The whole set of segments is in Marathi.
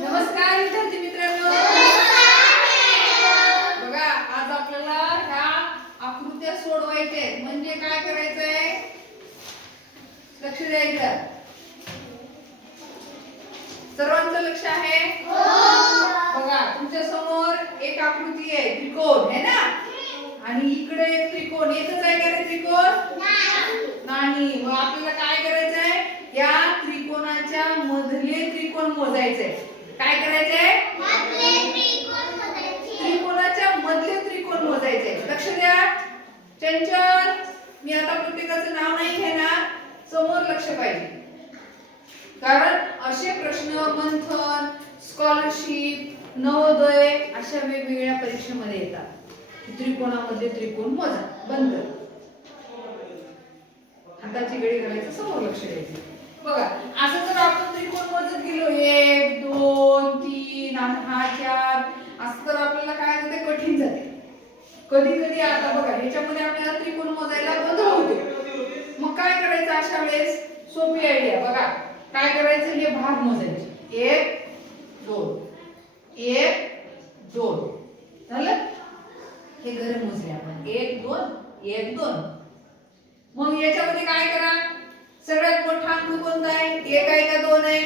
नमस्कार विद्यार्थी मित्रांनो. बघा आज आपल्याला ह्या आकृत्या सोडवायच्या आहेत. म्हणजे काय करायचंय, लक्ष द्यायचं. सर्वांचं लक्ष आहे? बघा तुमच्या समोर एक आकृती आहे, त्रिकोण आहे ना, आणि इकडे एक त्रिकोण. एकच आहे का रे त्रिकोण? नाही. मग आपल्याला काय करायचंय, या त्रिकोणाच्या मधले त्रिकोण मोजायचे. काय करायचंय? त्रिकोणाच्या मधले त्रिकोण मोजायचे. लक्ष द्या. चंचल, मी आता प्रत्येकाचं नाव नाही घेणार, समोर लक्ष पाहिजे. कारण असे प्रश्न मंथन, स्कॉलरशिप, नवोदय अशा वेगवेगळ्या परीक्षेमध्ये येतात. त्रिकोणामधले त्रिकोण मोजा. बंद कर. हाताची घडी घालायचं, समोर लक्ष द्यायचं. बघा असं जर आपण त्रिकोण मोजत गेलो 1 2 3 आणि हा 4, असं तर आपल्याला काय होते, कठीण जाते. कधी कधी आता बघा ह्याच्यामध्ये आपल्याला त्रिकोण मोजायला गोंधळ होतो. मग काय करायचं अशा वेळेस? सोपी आयडिया. बघा काय करायचं, हे भाग मोजायचे. 1 2 1 2 झालं. हे घर मोजले आपण. 1 2 1 2. मग याच्यामध्ये काय करा, सगळ्यात मोठा अंक कोणता आहे? 1 आहे का 2 आहे?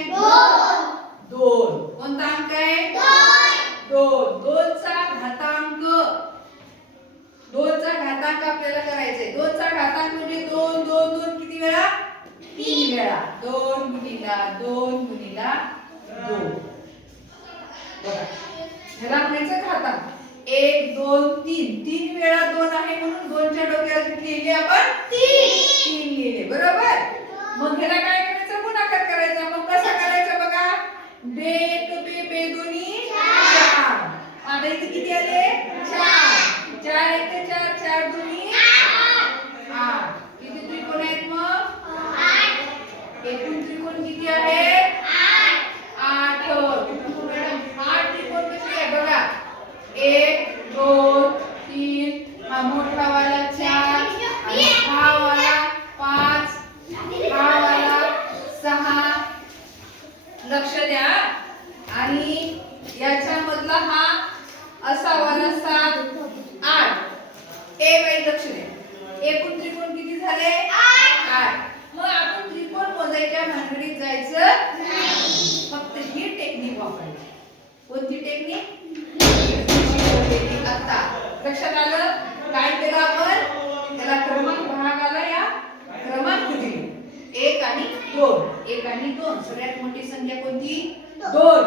2. कोणता अंक आहे? 2. 2 चा घातांक. 2 चा घातांक आपल्याला करायचंय. 2 चा घातांक म्हणजे 2 2 2 किती वेळा? 3 वेळा. 2 गुणिला 2 गुणिला 2. बघा ह्याला म्हणायचं घातांक. 1 2 3. 3 वेळा 2 आहे म्हणून 2 च्या डोक्यावर किती लिहिले आपण? 3 लिहिले. बरोबर. मग ह्याला काय करायचं? गुणाकार करायचा. मग कसा करायचा बघा. बे एक बे बे दोन्ही 4. आता इथे किती आले? 4. 4 एक 4 4 दोन्ही 8. किती त्रिकोण आहेत मग? 8. एकूण त्रिकोण किती आहेत? 8. 8 त्रिकोण कसे आहे बघा. 1 2 3. हा मोठा वाला 4 आणि हा वाला 5, हा वाला 6. लक्ष द्या. आणि याच्या मधला हा असा वाला 7 8. ए बाई लक्ष द्या. एकूण त्रिकोण किती झाले? 8. मग आपण त्रिकोण मोजायच्या भानगडीत जायचं नाही. फक्त ही टेक्निक वापरायची. कोणती टेक्निक? आता लक्षात आलं. काय केलं आपण? त्याला क्रमांक भाग आला. या क्रमांक दिले 1 आणि 2. 1 आणि 2. सगळ्यात मोठी संख्या कोणती? 2.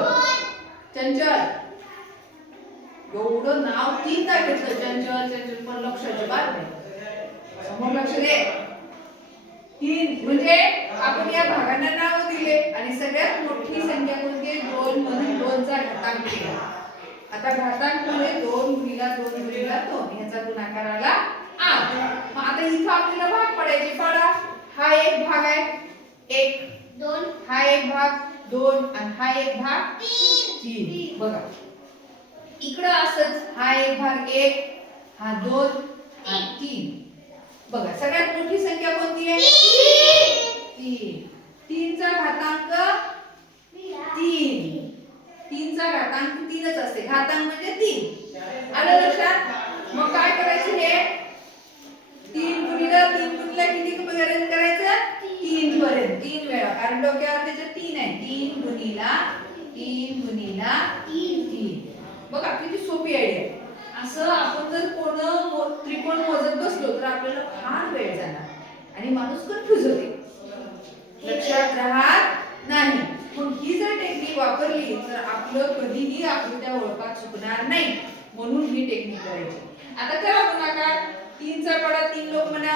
चंचल एवढं नाव 3दा घेतलं. चंचल चंचल पण लक्षाची बात नाही. समोर लक्ष दे. 3 म्हणजे आपण या भागांना नाव दिले आणि सगळ्यात मोठी संख्या कोणती? 2 म्हणून 2 चा घातांक केला. आता घातांक म्हणजे 2 गुणिला 2 गुणिला 2. ह्याचा गुणाकार आला 8. मग आता इथं आपल्याला भाग पडायचे. पाडा. हा एक भाग आहे 1 2. हा एक भाग 2 आणि हा एक भाग 3. बघा इकडं असंच. हा एक भाग 1, हा 2 आणि 3. बघा सगळ्यात मोठी संख्या कोणती आहे? 3. 3 चा घातांक 3. 3 चा घातांक 3च असते. घातांक म्हणजे 3. आलं लक्षात? मग काय करायचं? हे 3 गुणिला किती पर्यंत करायचं? 3 पर्यंत. 3 वेळा. कारण डोक्यावर त्याच्या 3 आहे. 3 गुणिला 3. बघा किती सोपी आयडिया. असं आपण जर कोण त्रिकोण मोजत बसलो तर आपल्याला फार वेळ जाणार आणि माणूस कन्फ्यूज होते, लक्षात राहत नाही. मग ही जर टेक्निक वापरली तर आपलं कधीही आकृत्या ओळखात चुकणार नाही. म्हणून ही टेक्निक करायची. आता करा गुणाकार. 3 चा पाडा 3 लोक म्हणा.